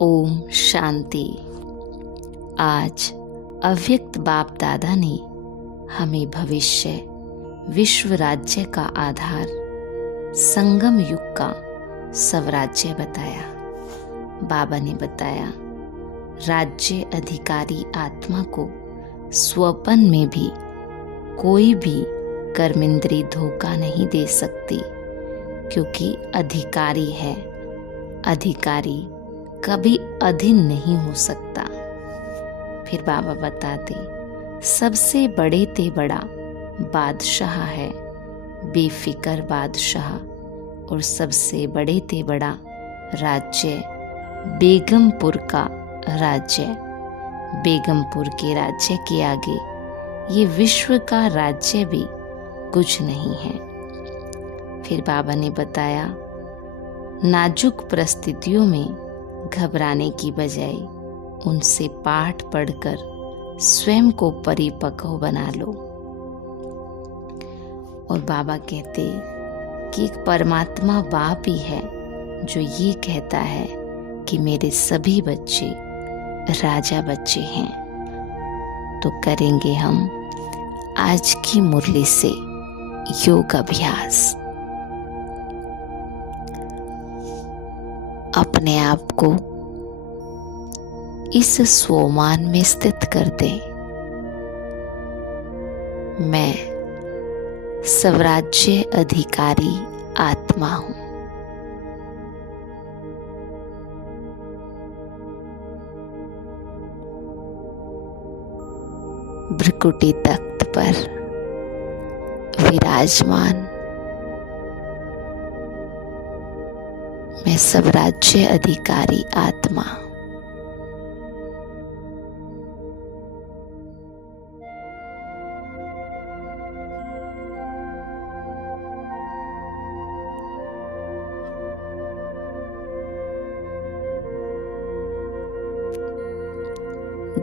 ओम शांति। आज अव्यक्त बाप दादा ने हमें भविष्य विश्व राज्य का आधार संगम युग का स्वराज्य बताया। बाबा ने बताया, राज्य अधिकारी आत्मा को स्वपन में भी कोई भी कर्मेंद्री धोखा नहीं दे सकती, क्योंकि अधिकारी है। अधिकारी कभी अधीन नहीं हो सकता। फिर बाबा बताते, सबसे बड़े ते बड़ा बादशाह है, बेफिक्र बादशाह। और सबसे बड़े ते बड़ा राज्य बेगमपुर का राज्य। बेगमपुर के राज्य के आगे ये विश्व का राज्य भी कुछ नहीं है। फिर बाबा ने बताया, नाजुक परिस्थितियों में घबराने की बजाय उनसे पाठ पढ़कर स्वयं को परिपक्व बना लो। और बाबा कहते कि एक परमात्मा बाप ही है जो ये कहता है कि मेरे सभी बच्चे राजा बच्चे हैं। तो करेंगे हम आज की मुरली से योग अभ्यास। अपने आप को इस स्वमान में स्थित कर दे। मैं स्वराज्य अधिकारी आत्मा हूं। भ्रिकुटी तख्त पर विराजमान मैं स्वराज्य अधिकारी आत्मा।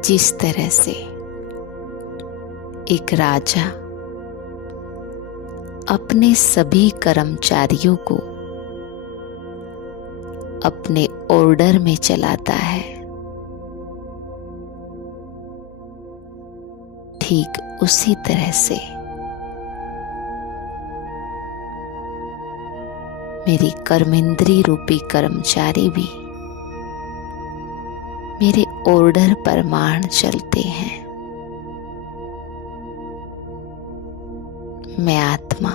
जिस तरह से एक राजा अपने सभी कर्मचारियों को अपने ऑर्डर में चलाता है, ठीक उसी तरह से मेरी कर्मेंद्री रूपी कर्मचारी भी मेरे ऑर्डर प्रमाण चलते हैं। मैं आत्मा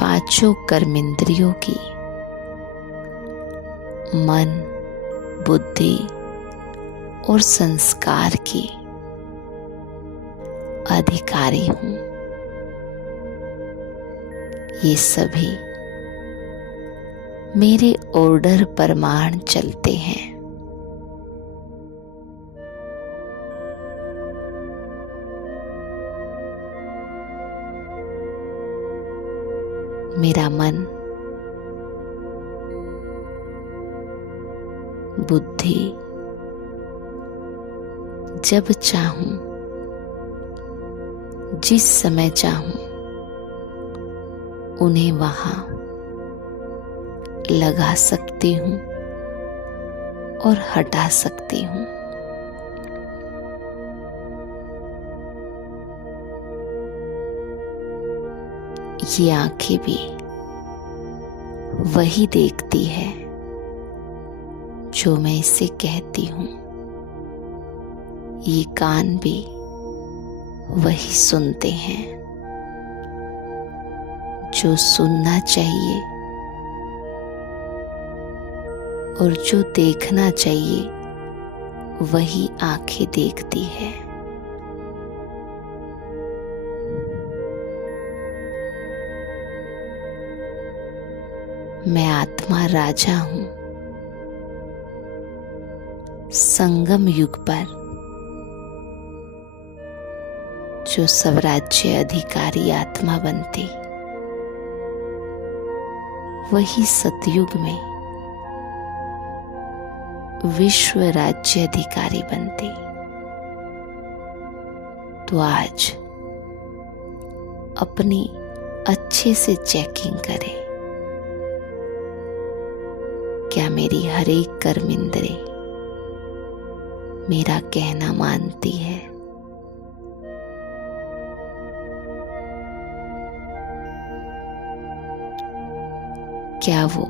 पांचों कर्मेंद्रियों की मन, बुद्धि और संस्कार की अधिकारी हूं। ये सभी मेरे ऑर्डर प्रमाण चलते हैं। मेरा मन, बुद्धि जब चाहूं, जिस समय चाहूं, उन्हें वहां लगा सकती हूं और हटा सकती हूं। ये आंखें भी वही देखती है जो मैं इसे कहती हूं। ये कान भी वही सुनते हैं जो सुनना चाहिए, और जो देखना चाहिए वही आंखें देखती है। मैं आत्मा राजा हूं। संगम युग पर जो स्वराज्य अधिकारी आत्मा बनती, वही सतयुग में विश्व राज्य अधिकारी बनती। तो आज अपनी अच्छे से चेकिंग करें। क्या मेरी हर एक कर्मेंद्रिय मेरा कहना मानती है? क्या वो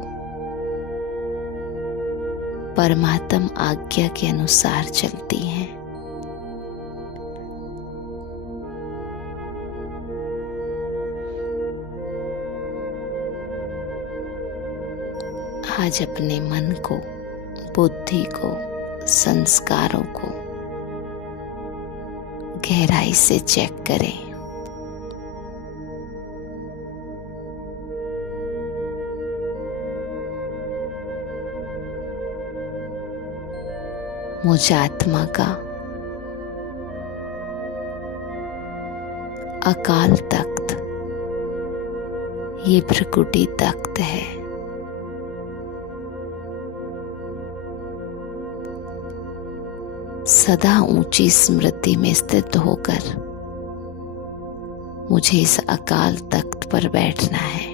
परमात्म आज्ञा के अनुसार चलती हैं? आज अपने मन को, बुद्धि को, संस्कारों को गहराई से चेक करें। मुझ आत्मा का अकाल तख्त ये भ्रकुटी तख्त है। सदा ऊंची स्मृति में स्थित होकर मुझे इस अकाल तख्त पर बैठना है।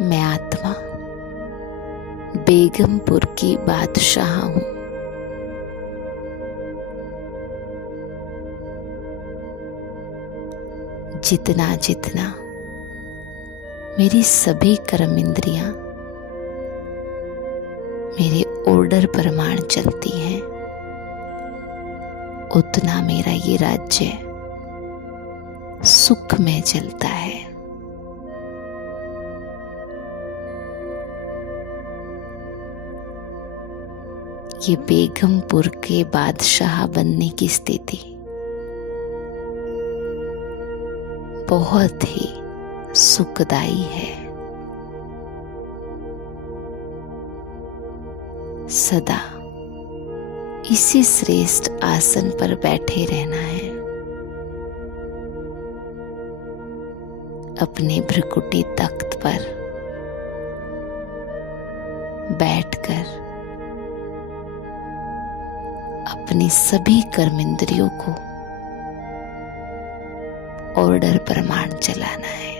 मैं आत्मा बेगमपुर की बादशाह हूं। जितना जितना मेरी सभी कर्मेंद्रियां मेरे ऑर्डर प्रमाण चलती हैं, उतना मेरा ये राज्य सुख में चलता है। ये बेगमपुर के बादशाह बनने की स्थिति बहुत ही सुखदाई है। सदा इसी श्रेष्ठ आसन पर बैठे रहना है। अपने भ्रकुटी तख्त पर बैठकर अपनी सभी कर्मेंद्रियों को ऑर्डर प्रमाण चलाना है।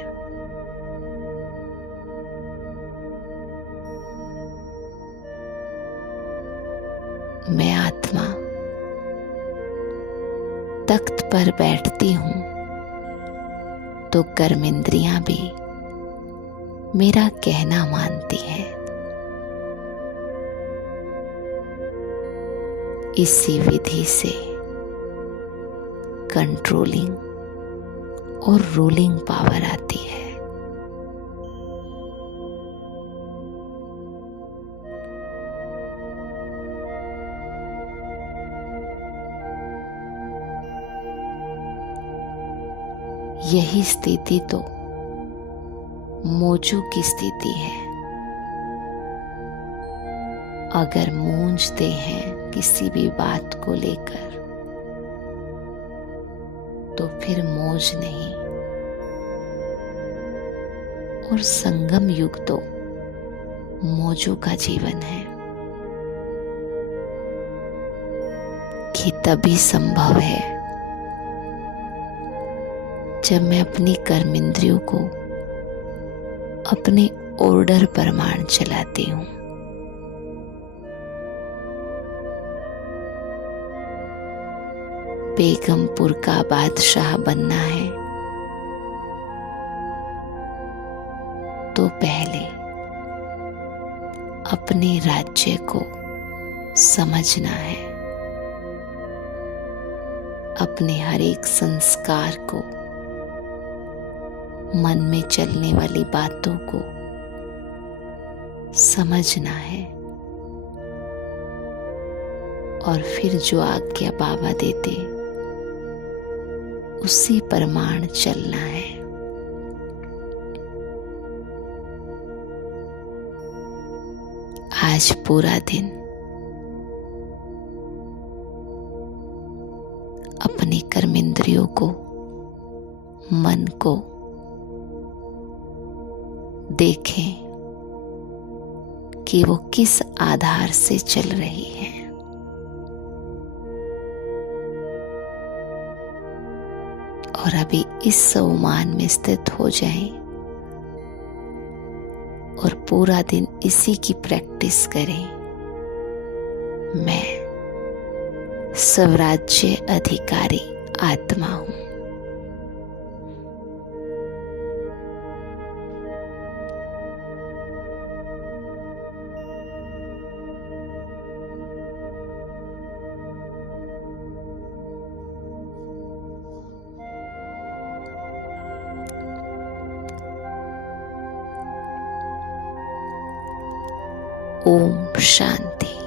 मैं आत्मा तख्त पर बैठती हूं तो कर्मेंद्रियां भी मेरा कहना मानती हैं। इसी विधि से कंट्रोलिंग और रूलिंग पावर आती है। यही स्थिति तो मोजू की स्थिति है। अगर मूंझते हैं किसी भी बात को लेकर तो फिर मौज नहीं। और संगम युग तो मौजों का जीवन है कि तभी संभव है जब मैं अपनी कर्मेंद्रियों को अपने ऑर्डर प्रमाण चलाती हूं। बेगमपुर का बादशाह बनना है तो पहले अपने राज्य को समझना है, अपने हर एक संस्कार को, मन में चलने वाली बातों को समझना है और फिर जो आज्ञा बाबा देते उसी प्रमाण चलना है। आज पूरा दिन कर्मेंद्रियों को, मन को देखें कि वो किस आधार से चल रही है। और अभी इस संमान में स्थित हो जाएं और पूरा दिन इसी की प्रैक्टिस करें। मैं स्वराज्य अधिकारी आत्मा हूं। ओम शांति।